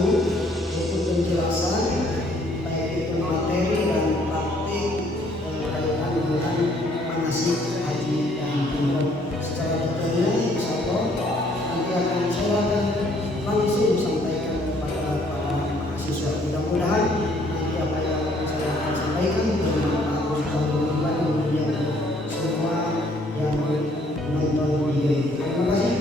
yaitu penjelasan baik itu materi dan praktik kaitan dengan manasik haji dan umroh secara detailnya. Insyaallah nanti akan saya langsung sampaikan kepada para mahasiswa. Mudah-mudahan nanti apa yang saya akan sampaikan bermanfaat bagi semua yang menonton video ini. Terima kasih.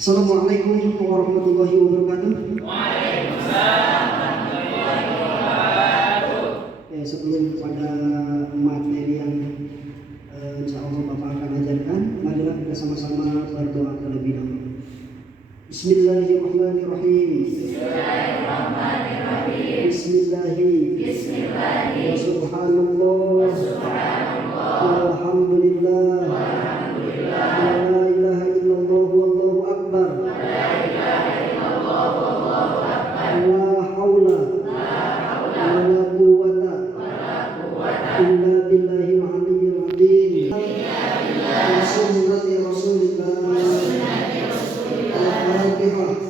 Assalamualaikum warahmatullahi wabarakatuh. Assalamualaikum warahmatullahi wabarakatuh. Waalaikumsalam warahmatullahi wabarakatuh. Ya, sebelum kepada materi yang insyaallah Bapak akan ajarkan, marilah kita sama-sama berdoa terlebih dahulu. Bismillahirrahmanirrahim. Bismillahirrahmanirrahim. Bismillahi. Wa subhanallah. Walhamdulillah. La ilaha illallah wallahu akbar. La haula wala quwwata illa billahil aliyyil azim. Sunnati Rasulillah. Al-Fatihah.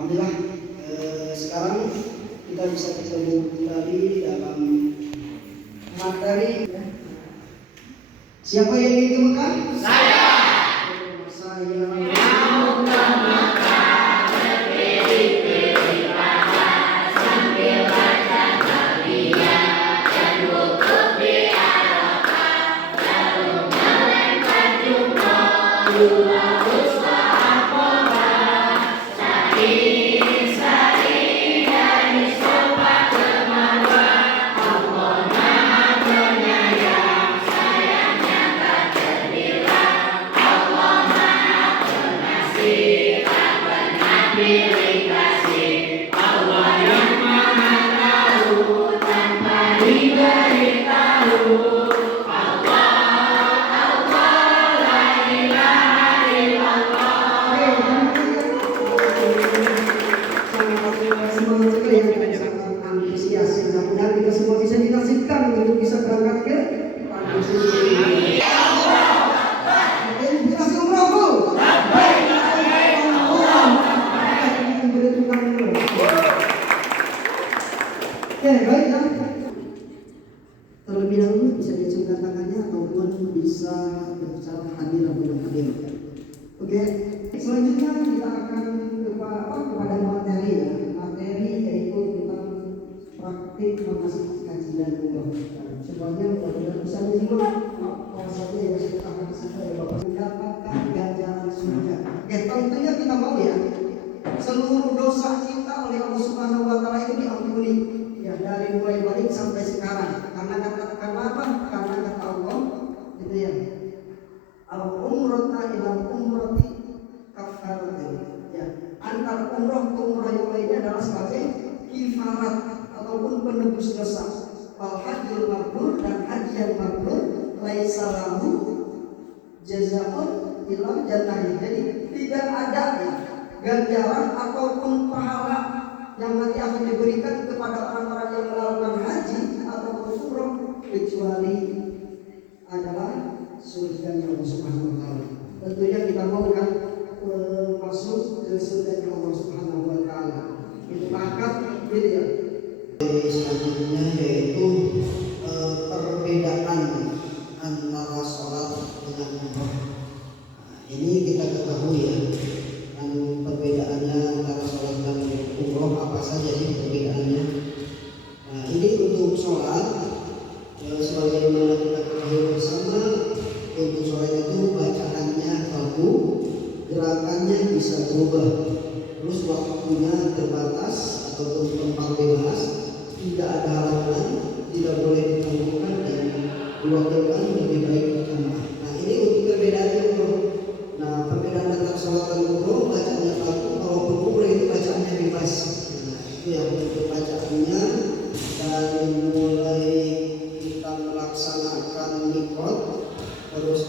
Alhamdulillah, sekarang kita bisa ketemu kembali dalam materi. Siapa yang ingin ke Mekah? Saya. Saya. Mau ke Mekah berpilih-pilih pahala sambil baca talbiyah dan wukuf di Arafah, lalu melempar jumroh dua wusta Aqabah, sa'i dari Safa ke Marwah. Allah Maha Penyayang, sayangnya tak terbilang. Allah Maha Pengasih, tak pernah pilih kasih. Allah yang Maha Tahu tanpa diberitahu. Allah, la ilaha illallah. Semangat sekali ya, sangat antusias. Mudah-mudahan kita semua bisa dinasibkan untuk bisa berangkat ke tanah suci. Inspirasi umroh, Bu. Oke, baik ya. Terlebih dahulu bisa diacungkan tangannya ataupun bisa berbicara hadir atau tidak hadir. Oke, selanjutnya kita akan kepada materi ya. Materi yaitu tentang praktik manasik haji dan umroh. Semuanya mudah-mudahan bisa disimak. Bahasanya yang saya akan sampaikan ya Bapak, mendapatkan ganjaran surga. Oke, tentunya kita mau ya seluruh dosa kita oleh Allah Subhanahu wa taala itu diampuni. Ya, dari mulai balik sampai sekarang. Karena apa? Karena kata Allah gitu ya. Al-umrata ilal umrati kafaratun. Ya, antara umroh ke umroh yang lainnya adalah sebagai kifarat ataupun penebus dosa. Wal hajjul mabrur, dan haji yang mabrur laisa lahu jazaa'un illa jannah. Jadi tidak ada ya ganjaran ataupun pahala yang nanti akan diberikan kepada orang-orang yang melakukan haji ataupun umroh kecuali adalah surga Allah Subhanahu wa taala. Tentunya kita mau kan masuk ke surga Allah Subhanahu wa taala. Itu bakat gitu ya. Selanjutnya yaitu perbedaan antara sholat dengan umroh. Ini kita ketahui ya. Dan perbedaannya antara sholat dan umroh apa saja sih perbedaannya? Nah, ini untuk sholat sebagaimana kita ketahui bersama, untuk sholat itu bacaannya kaku, gerakannya bisa berubah, terus waktunya terbatas ataupun tempat bebas, tidak ada halangan, tidak boleh ditangguhkan dan diwakilkan lebih baik berjamaah. Nah, ini untuk perbedaan umroh. Nah, perbedaan antara sholat dan umroh, bacaannya kaku, kalau umroh itu bacaannya bebas. Nah, itu yang untuk bacaannya. Dari mulai kita melaksanakan mikot, terus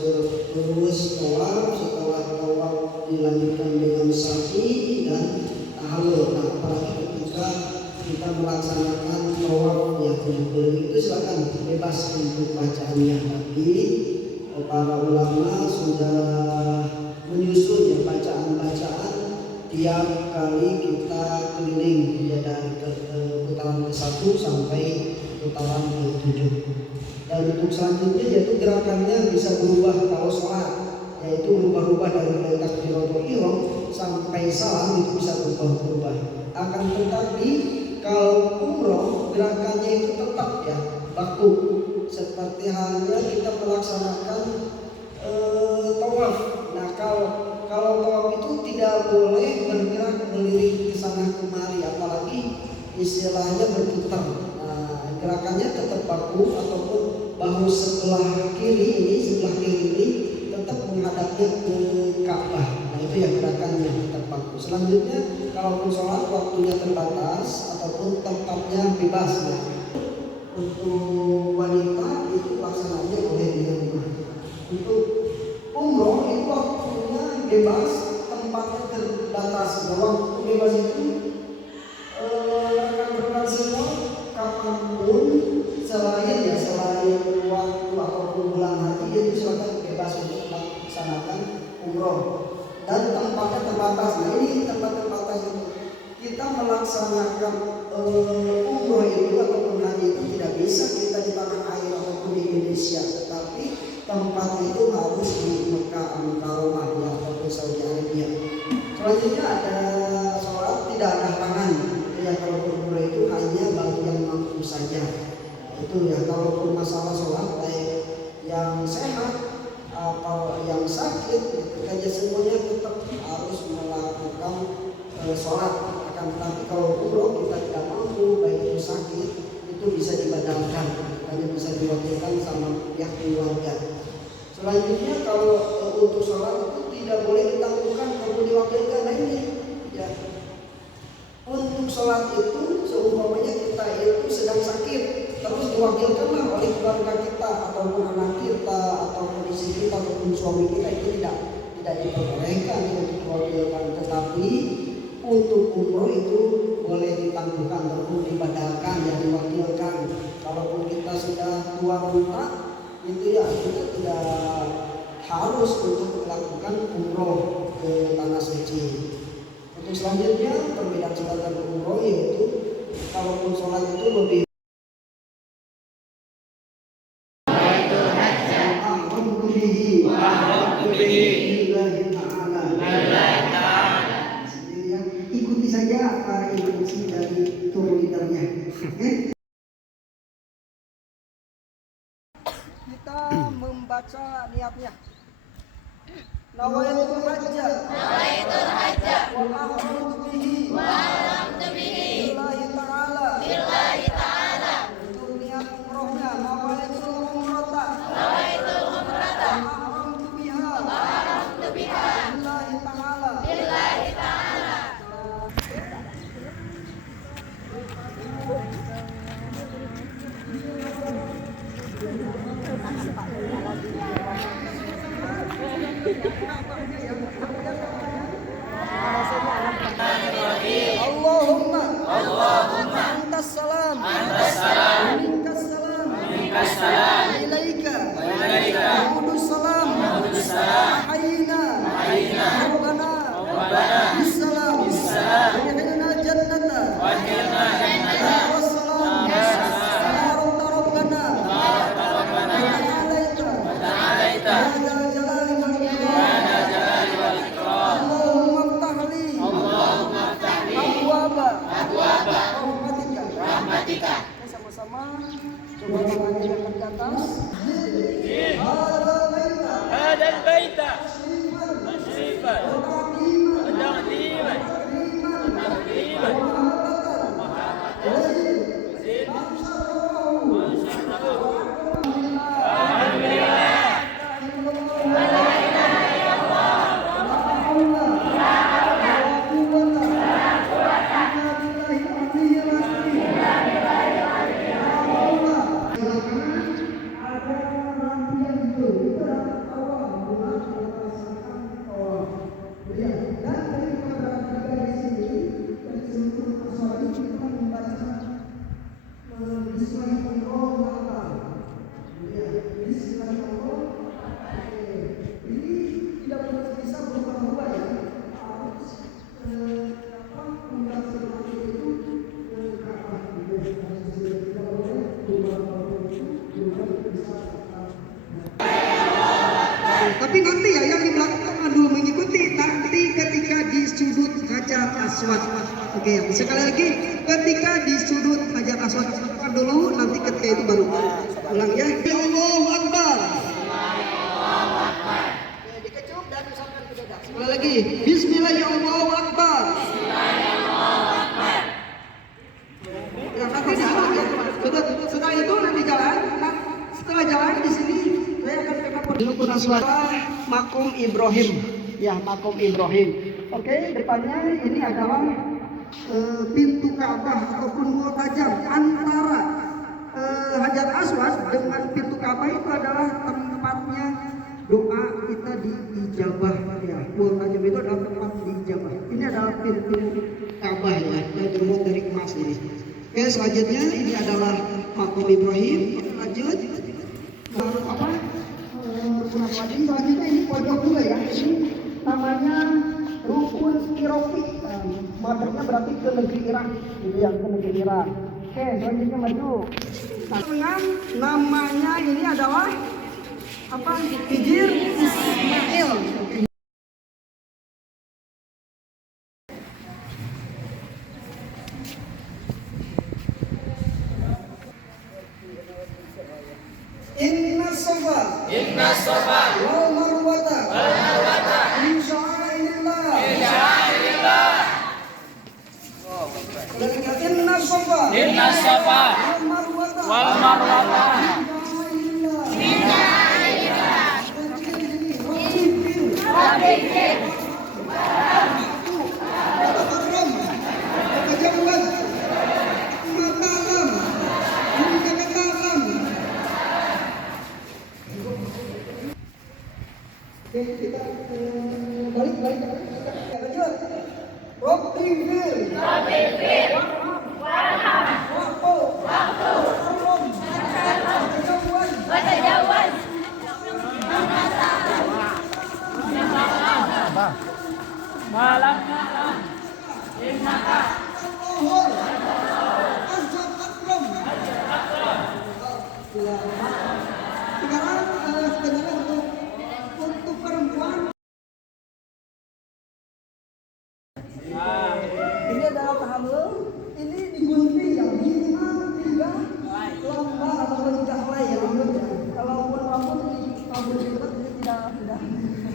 melaksanakan tawaf yang itu silakan bebas untuk bacaannya, tapi para ulama sudah menyusun ya bacaan-bacaan tiap kali kita keliling ya dari putaran ke-1 sampai putaran ke-7. Dan untuk selanjutnya yaitu gerakannya bisa berubah kalau sholat, yaitu berubah-ubah dari takbiratul ihram sampai salam itu bisa berubah-ubah. Akan tetapi kalau umroh gerakannya itu tetap ya baku, seperti halnya kita melaksanakan tawaf. Nah kalau tawaf itu tidak boleh bergerak melirik ke sana kemari, apalagi istilahnya berputar. Nah, gerakannya tetap baku ataupun bahu sebelah kiri ini tetap menghadapnya ke Ka'bah. Nah itu yang gerakannya tetap baku. Selanjutnya kalaupun sholat waktunya terbatas ataupun tempatnya bebas ya. Untuk wanita itu pelaksananya boleh di rumah. Untuk umroh itu waktunya bebas, tempatnya terbatas. Waktu bebas itu akan berlangsung kapanpun selain waktu ataupun bulan haji itu silakan bebas untuk melaksanakan umroh dan tempatnya terbatas. Nah ini tempat terbatas itu kita melaksanakan umroh itu ataupun haji itu tidak bisa kita di tanah air ataupun di Indonesia, tetapi tempat itu harus di Mekah Al-Mukarramah ataupun Saudi Arabia. Selanjutnya ada sholat tidak ada tangan ya, kalau umroh itu hanya bagi yang mampu saja. Itu ya, kalaupun masalah sholat baik yang sehat atau yang sakit itu saja semuanya tetap harus melakukan sholat. Akan tetapi kalau umroh kita tidak mampu baik itu sakit itu bisa dibadalkan, hanya bisa diwakilkan sama pihak keluarga. Selanjutnya kalau untuk sholat itu tidak boleh ditangguhkan ataupun diwakilkan. Nah ini ya, untuk sholat itu seumpamanya kita itu sedang sakit terus diwakilkanlah oleh keluarga kita ataupun anak kita ataupun istri kita ataupun suami kita, itu tidak diperbolehkan untuk diwakilkan. Tetapi untuk umroh itu boleh ditangguhkan ataupun dibadalkan ya, diwakilkan. Kalaupun kita sudah tua renta itu ya kita tidak harus untuk melakukan umroh ke tanah suci. Untuk selanjutnya perbedaan sholat dan umroh yaitu kalaupun sholat itu lebih ikuti saja para instruksi dari tour leadernya. Kita membaca niatnya. Nawaitul hajja wa ahramtu bihi billahi ta'ala. Untuk niat umrohnya nawaitul umrata wa ahramtu biha billahi ta'ala. Allahumma antas salam minkas salam ilaika ya'udus salam hayyina rabbana bisalam waj'alna jannata wassalam ya rabbana ta'alaita ya dzal jalali wal ikram Oke, sekali lagi ketika di sudut Hajar Aswad dulu, nanti ketika itu baru ulang ya. Allahu Akbar. Dikecup dan usahakan ke dada. Sekali lagi, Bismillahirrahmanirrahim. Ya, nanti di sini ya. Setelah itu nanti jalan. Setelah jalan di sini saya akan pegang rukun suara makom Ibrahim. Ya, makom Ibrahim. Oke, depannya ini adalah pintu Ka'bah ataupun gol tajam antara Hajar Aswad dengan pintu Ka'bah itu adalah tempatnya doa kita diijabah ya. Gol tajam itu adalah tempat diijabah. Ini adalah pintu Ka'bah ya, yang terbuat dari emas ini. Oke, selanjutnya ini adalah makom Ibrahim. Lanjut apa? Selanjutnya ini pojok juga ya. Ini namanya Rukun Irofi. Madhabnya berarti ke negeri Irak. Ini yang ke negeri Irak. Oke, selanjutnya maju. Nah, namanya ini adalah apa? Hijir Ismail. Inna Safa wal Marwata min sya'airillah. Inna Safa wal Marwata min sya'airillah. Kita balik lanjut. Robbifir warham watajawaz malam innaka sekarang sebenarnya untuk perempuan ini adalah tahallul. Ini digunting ya minimal 3 lembar atau 3 helai ya rambutnya. Kalaupun rambut juga ini tidak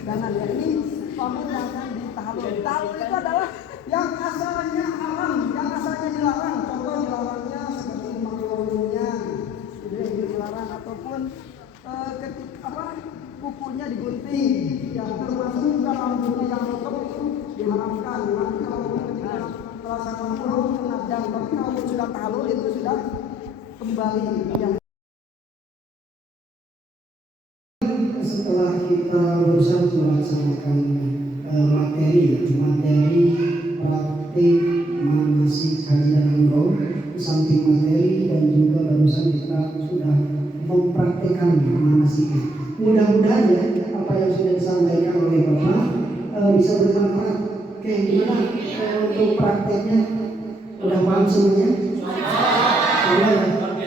jangan ya. Ini rambut yang akan ditahallul. Tahallul itu adalah yang asalnya haram, yang asalnya dilarang. Contoh dilarangnya seperti mengeluarnya, jadi dilarang ataupun ketika kukunya digunting, yang termasuk juga rambutnya yang rontok itu diharamkan. Nanti kalau ketika melaksanakan umroh dan tapi kalau sudah tahallul itu sudah kembali. Setelah kita berusaha melaksanakan materi praktik manasik haji dan umroh, samping materi dan juga barusan kita sudah mempraktekkan manasiknya. Mudah-mudahan ya apa yang sudah disampaikan oleh Bapak bisa bermanfaat. Oke, gimana untuk prakteknya? Udah paham semuanya?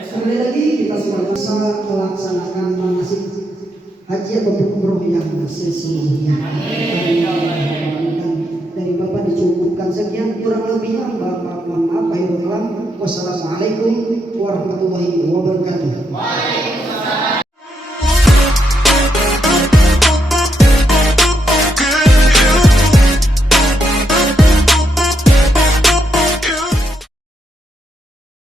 Sekali lagi kita semua bisa melaksanakan manasik haji ataupun umroh yang sesungguhnya. Dari Bapak dicukupkan sekian, kurang lebihnya Bapak mohon maaf. Wassalamualaikum warahmatullahi wabarakatuh. Waalaikumsalam.